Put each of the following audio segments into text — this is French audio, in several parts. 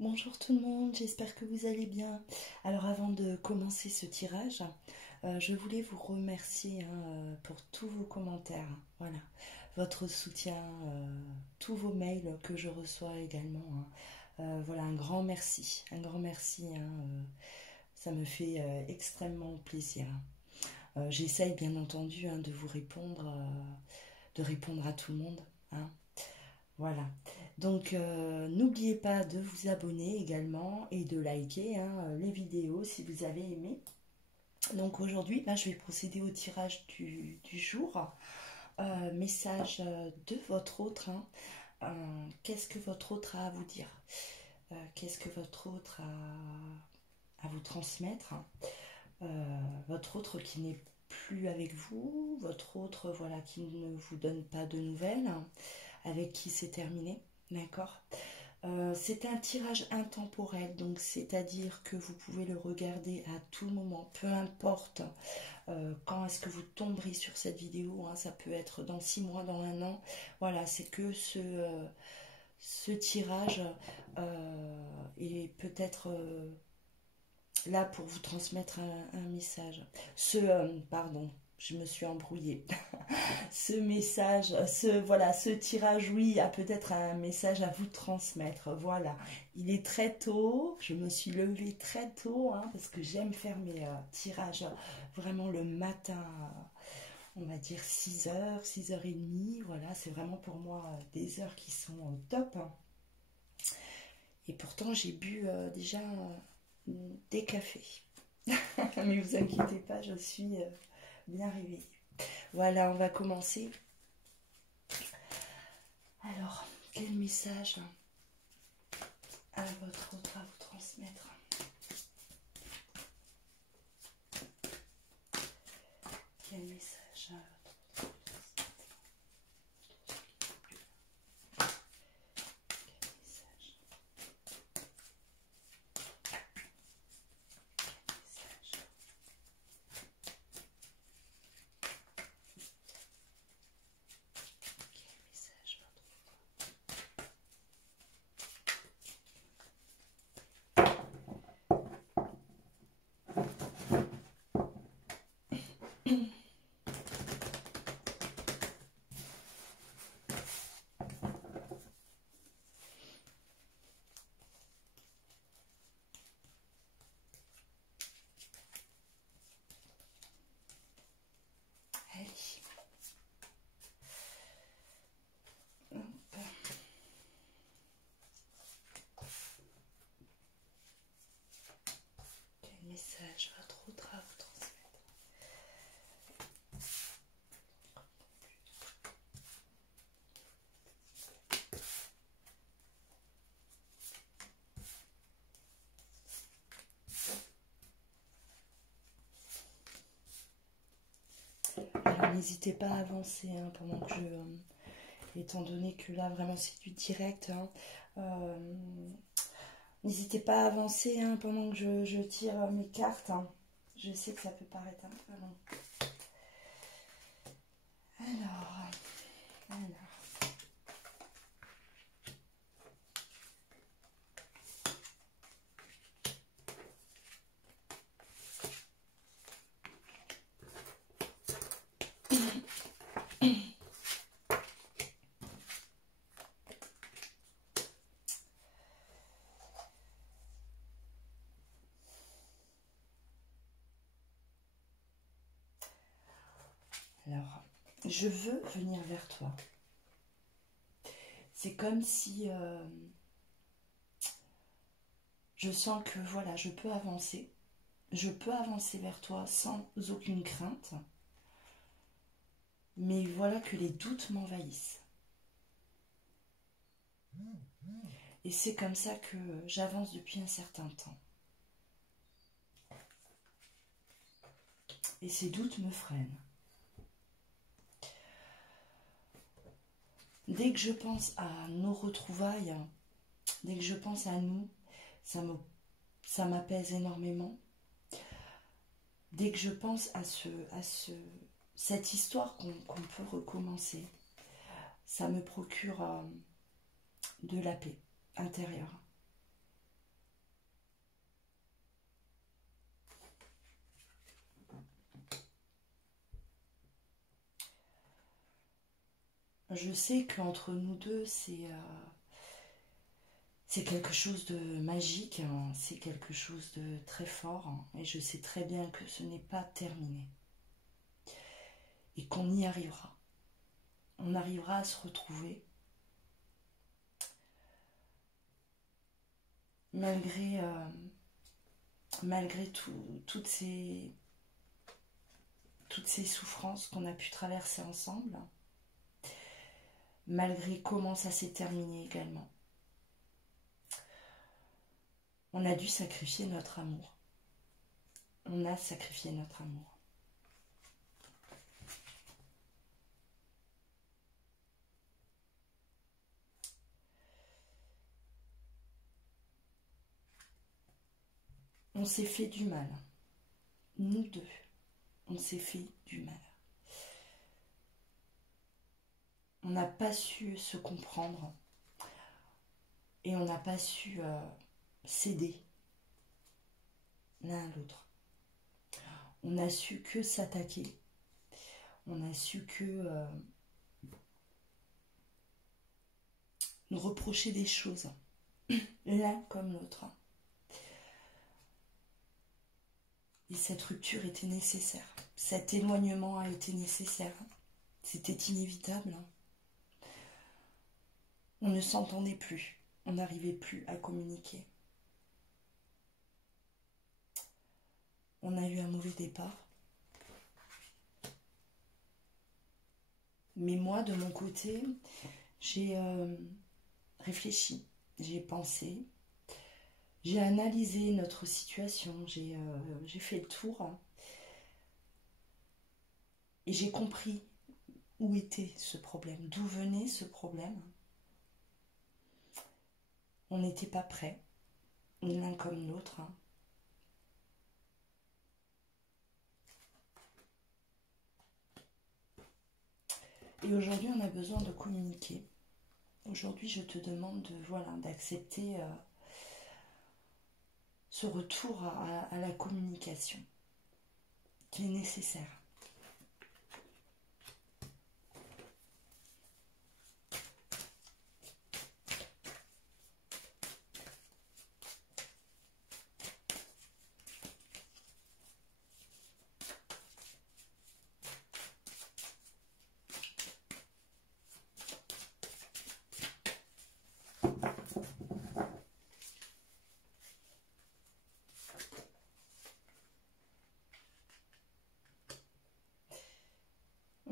Bonjour tout le monde, j'espère que vous allez bien. Alors avant de commencer ce tirage, je voulais vous remercier pour tous vos commentaires. Voilà, votre soutien, tous vos mails que je reçois également. Voilà, un grand merci. Ça me fait extrêmement plaisir. J'essaye bien entendu de répondre à tout le monde. Hein. Voilà. Donc, n'oubliez pas de vous abonner également et de liker les vidéos si vous avez aimé. Donc aujourd'hui, je vais procéder au tirage du jour. Message de votre autre. Qu'est-ce que votre autre a à vous dire? Qu'est-ce que votre autre a à vous transmettre? Votre autre qui n'est plus avec vous, votre autre voilà, qui ne vous donne pas de nouvelles, avec qui c'est terminé, d'accord. C'est un tirage intemporel, donc c'est-à-dire que vous pouvez le regarder à tout moment, peu importe quand est-ce que vous tomberez sur cette vidéo, ça peut être dans 6 mois, dans 1 an, voilà, c'est que ce tirage est peut-être là pour vous transmettre un message. Pardon, je me suis embrouillée. Ce message, ce tirage, oui, a peut-être un message à vous transmettre. Voilà, il est très tôt, je me suis levée très tôt, parce que j'aime faire mes tirages vraiment le matin, on va dire 6h, 6h30. Voilà, c'est vraiment pour moi des heures qui sont au top. Et pourtant, j'ai bu déjà des cafés. Mais vous inquiétez pas, je suis bien réveillée. Voilà, on va commencer. Alors, quel message à votre autre à vous transmettre? Quel message à votre autre à vous transmettre? Quel message? Message votre autre à vous transmettre. Alors n'hésitez pas à avancer pendant que étant donné que là vraiment c'est du direct, n'hésitez pas à avancer pendant que je tire mes cartes. Je sais que ça peut paraître un peu long. Alors. Alors, je veux venir vers toi. C'est comme si je sens que voilà, je peux avancer. Je peux avancer vers toi sans aucune crainte. Mais voilà que les doutes m'envahissent. Et c'est comme ça que j'avance depuis un certain temps. Et ces doutes me freinent. Dès que je pense à nos retrouvailles, dès que je pense à nous, ça m'apaise énormément. Dès que je pense à cette histoire qu'on peut recommencer, ça me procure de la paix intérieure. Je sais qu'entre nous deux, c'est quelque chose de magique, hein, c'est quelque chose de très fort, hein, et je sais très bien que ce n'est pas terminé. Et qu'on y arrivera. On arrivera à se retrouver malgré toutes ces souffrances qu'on a pu traverser ensemble, malgré comment ça s'est terminé également. On a dû sacrifier notre amour. On a sacrifié notre amour. On s'est fait du mal. Nous deux, on s'est fait du mal. On n'a pas su se comprendre et on n'a pas su céder l'un à l'autre. On n'a su que s'attaquer. On a su que nous reprocher des choses, l'un comme l'autre. Et cette rupture était nécessaire. Cet éloignement a été nécessaire. C'était inévitable. On ne s'entendait plus. On n'arrivait plus à communiquer. On a eu un mauvais départ. Mais moi, de mon côté, j'ai réfléchi, j'ai pensé, j'ai analysé notre situation, j'ai fait le tour et j'ai compris où était ce problème, d'où venait ce problème. On n'était pas prêts, l'un comme l'autre. Et aujourd'hui, on a besoin de communiquer. Aujourd'hui, je te demande d'accepter ce retour à la communication qui est nécessaire.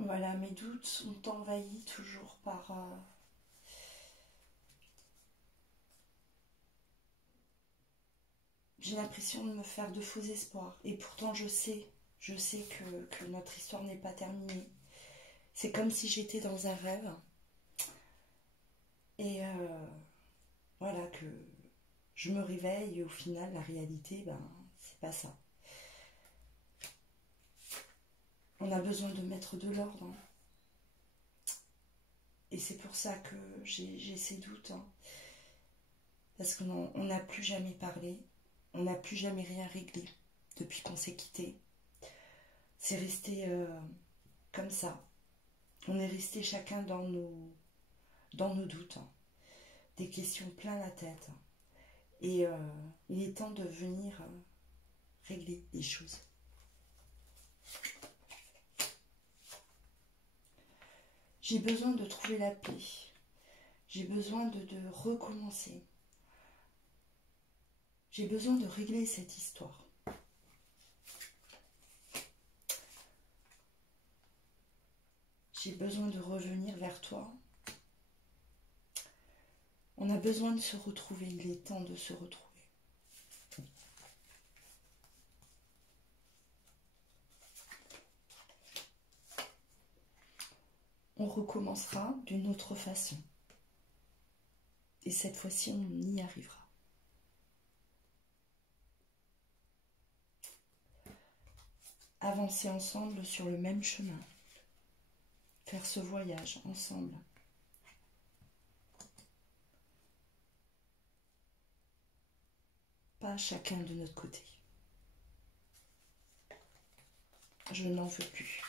Voilà, mes doutes sont envahis toujours par j'ai l'impression de me faire de faux espoirs. Et pourtant, je sais que notre histoire n'est pas terminée. C'est comme si j'étais dans un rêve. Et voilà, que je me réveille et au final, la réalité, c'est pas ça. On a besoin de mettre de l'ordre. Hein. Et c'est pour ça que j'ai ces doutes. Hein. Parce qu'on n'a plus jamais parlé. On n'a plus jamais rien réglé depuis qu'on s'est quitté. C'est resté comme ça. On est resté chacun dans nos doutes. Hein. Des questions plein la tête. Et il est temps de venir régler les choses. J'ai besoin de trouver la paix. J'ai besoin de recommencer. J'ai besoin de régler cette histoire. J'ai besoin de revenir vers toi. On a besoin de se retrouver. Il est temps de se retrouver. On recommencera d'une autre façon. Et cette fois-ci, on y arrivera. Avancer ensemble sur le même chemin. Faire ce voyage ensemble. Pas chacun de notre côté. Je n'en veux plus.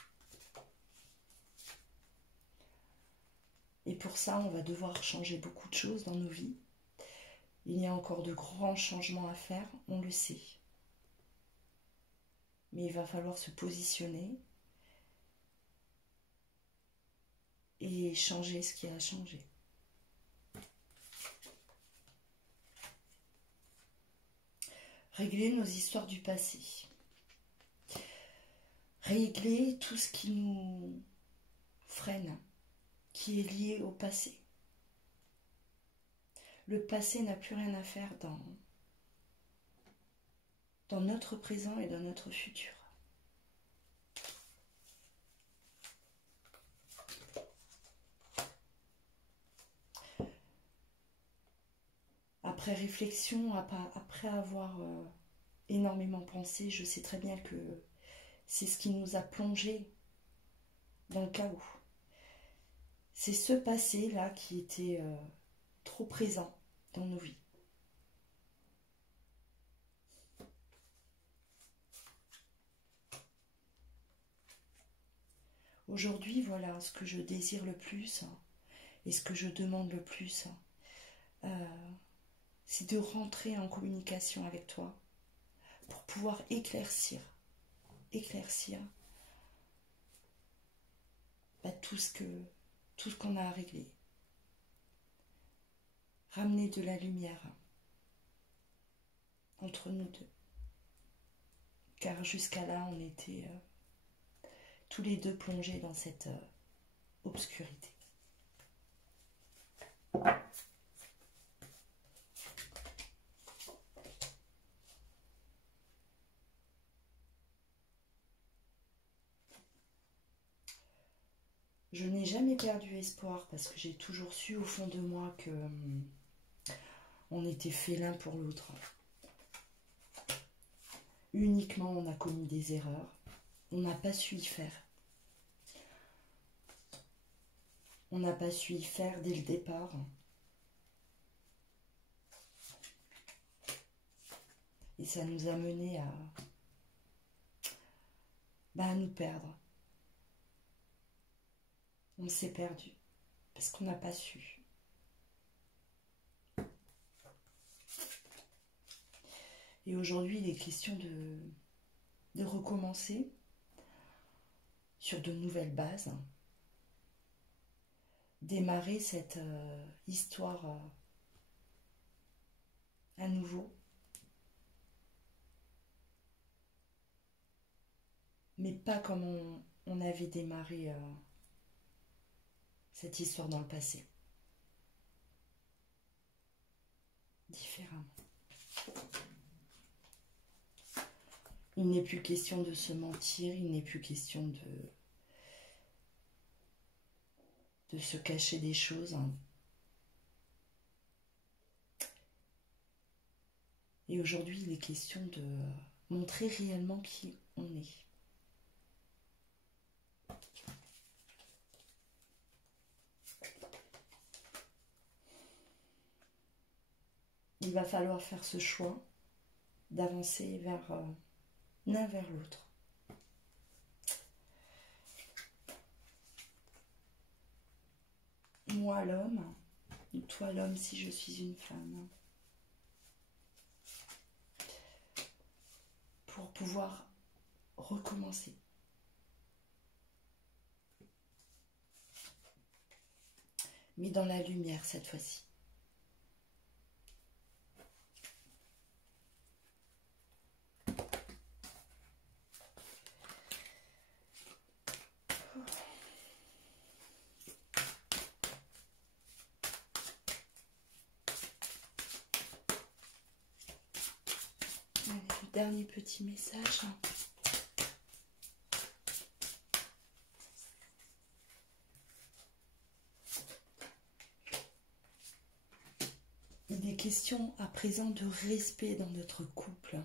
Et pour ça, on va devoir changer beaucoup de choses dans nos vies. Il y a encore de grands changements à faire, on le sait. Mais il va falloir se positionner et changer ce qui a à changer. Régler nos histoires du passé. Régler tout ce qui nous freine, qui est lié au passé. Le passé n'a plus rien à faire dans notre présent et dans notre futur. Après réflexion, après avoir énormément pensé, je sais très bien que c'est ce qui nous a plongé dans le chaos. C'est ce passé-là qui était trop présent dans nos vies. Aujourd'hui, voilà ce que je désire le plus et ce que je demande le plus, c'est de rentrer en communication avec toi pour pouvoir éclaircir tout ce qu'on a à régler. Ramener de la lumière entre nous deux. Car jusqu'à là, on était tous les deux plongés dans cette obscurité. Je n'ai jamais perdu espoir parce que j'ai toujours su au fond de moi que on était fait l'un pour l'autre. Uniquement, on a commis des erreurs. On n'a pas su y faire. On n'a pas su y faire dès le départ. Et ça nous a mené à nous perdre. On s'est perdu parce qu'on n'a pas su. Et aujourd'hui, il est question de recommencer sur de nouvelles bases. Démarrer cette histoire à nouveau. Mais pas comme on avait démarré cette histoire dans le passé. Différemment. Il n'est plus question de se mentir, il n'est plus question de se cacher des choses. Et aujourd'hui, il est question de montrer réellement qui on est. Il va falloir faire ce choix d'avancer vers l'un vers l'autre. Moi l'homme, ou toi l'homme si je suis une femme. Pour pouvoir recommencer. Mais dans la lumière cette fois-ci. Allez, le dernier petit message. Il est question à présent de respect dans notre couple.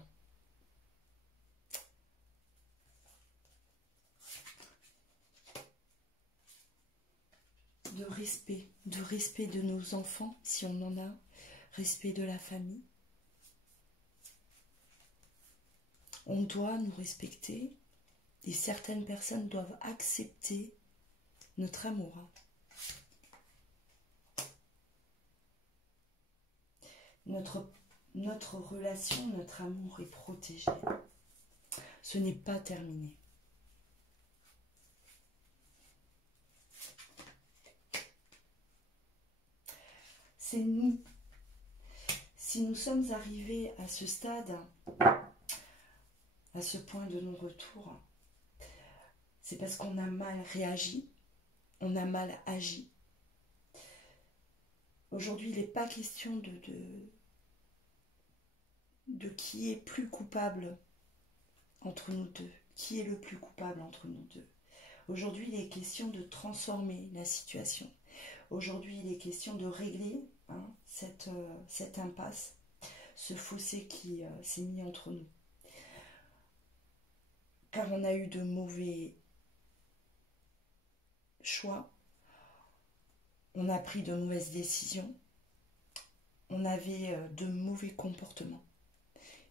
De respect de nos enfants, si on en a, respect de la famille. On doit nous respecter et certaines personnes doivent accepter notre amour. notre relation, notre amour est protégé. Ce n'est pas terminé. C'est nous. Si nous sommes arrivés à ce stade, à ce point de non-retour, c'est parce qu'on a mal réagi, on a mal agi. Aujourd'hui, il n'est pas question de qui est plus coupable entre nous deux, qui est le plus coupable entre nous deux. Aujourd'hui, il est question de transformer la situation. Aujourd'hui, il est question de régler cette impasse, ce fossé qui s'est mis entre nous. Car on a eu de mauvais choix, on a pris de mauvaises décisions, on avait de mauvais comportements.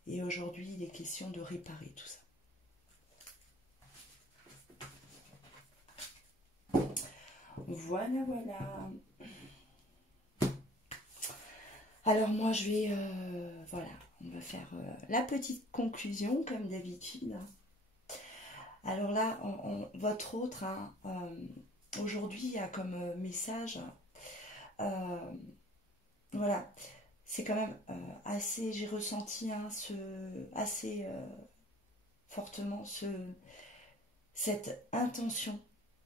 Et aujourd'hui, il est question de réparer tout ça. Voilà, voilà. Alors moi, je vais... voilà, on va faire la petite conclusion, comme d'habitude. Alors là, votre autre, hein, aujourd'hui, a comme message... voilà, c'est quand même assez... J'ai ressenti assez fortement cette intention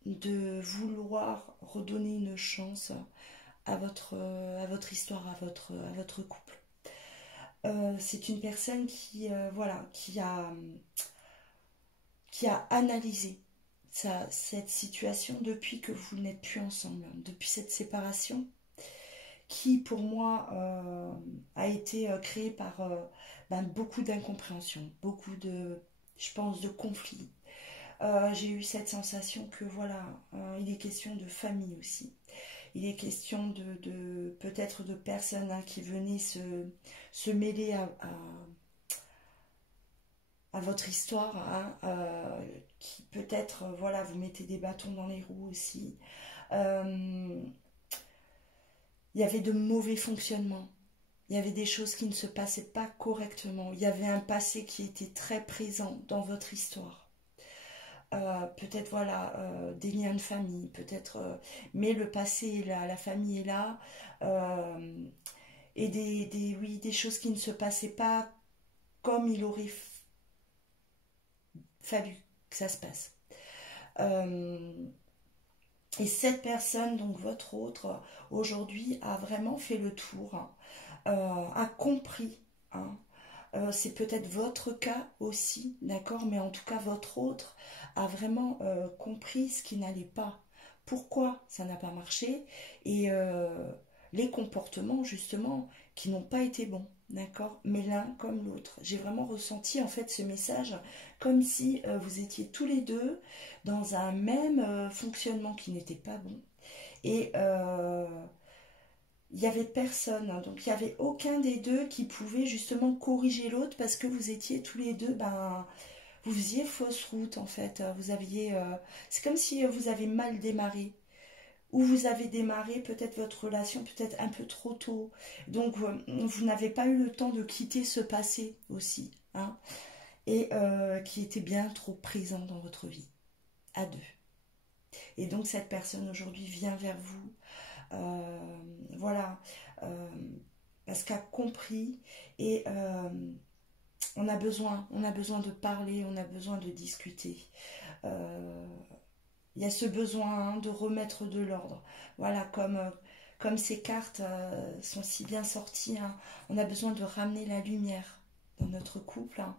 de vouloir redonner une chance à votre histoire, à votre couple. C'est une personne qui, voilà, qui a analysé cette situation depuis que vous n'êtes plus ensemble, depuis cette séparation, qui pour moi a été créée par beaucoup d'incompréhension, beaucoup de, je pense, de conflits. J'ai eu cette sensation que voilà, il est question de famille aussi. Il est question de peut-être de personnes qui venaient se mêler à votre histoire, hein, qui peut-être, voilà, vous mettez des bâtons dans les roues aussi. Il y avait de mauvais fonctionnements. Il y avait des choses qui ne se passaient pas correctement. Il y avait un passé qui était très présent dans votre histoire. Peut-être voilà des liens de famille, peut-être, mais le passé est là, la famille est là, et oui, des choses qui ne se passaient pas comme il aurait fallu que ça se passe. Et cette personne, donc votre autre, aujourd'hui a vraiment fait le tour, a compris, hein, c'est peut-être votre cas aussi, d'accord, mais en tout cas votre autre a vraiment compris ce qui n'allait pas, pourquoi ça n'a pas marché, et les comportements justement qui n'ont pas été bons, d'accord, mais l'un comme l'autre. J'ai vraiment ressenti en fait ce message comme si vous étiez tous les deux dans un même fonctionnement qui n'était pas bon, et il n'y avait personne, hein, donc il n'y avait aucun des deux qui pouvait justement corriger l'autre parce que vous étiez tous les deux, vous faisiez fausse route en fait, vous aviez, c'est comme si vous avez mal démarré, ou vous avez démarré peut-être votre relation peut-être un peu trop tôt, donc vous n'avez pas eu le temps de quitter ce passé aussi, hein, et qui était bien trop présent dans votre vie, à deux. Et donc cette personne aujourd'hui vient vers vous, voilà, parce qu'elle a compris, et on a besoin de parler, on a besoin de discuter. Il y a ce besoin de remettre de l'ordre. Voilà, comme ces cartes sont si bien sorties, hein, on a besoin de ramener la lumière dans notre couple, hein,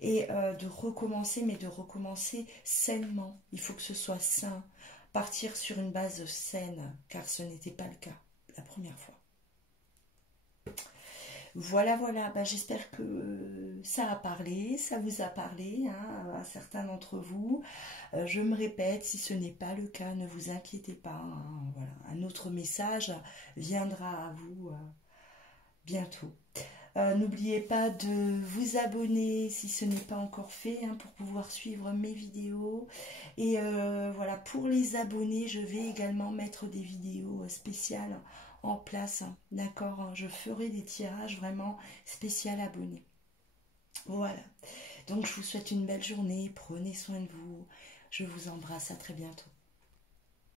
et de recommencer, mais de recommencer sainement. Il faut que ce soit sain, partir sur une base saine, car ce n'était pas le cas la première fois. Voilà, voilà, j'espère que ça a parlé, ça vous a parlé, hein, à certains d'entre vous. Je me répète, si ce n'est pas le cas, ne vous inquiétez pas, hein, voilà. Un autre message viendra à vous bientôt. N'oubliez pas de vous abonner si ce n'est pas encore fait, hein, pour pouvoir suivre mes vidéos. Et voilà, pour les abonnés, je vais également mettre des vidéos spéciales en place, hein, d'accord, hein. Je ferai des tirages vraiment spécial abonnés. Voilà, donc je vous souhaite une belle journée, prenez soin de vous, je vous embrasse, à très bientôt.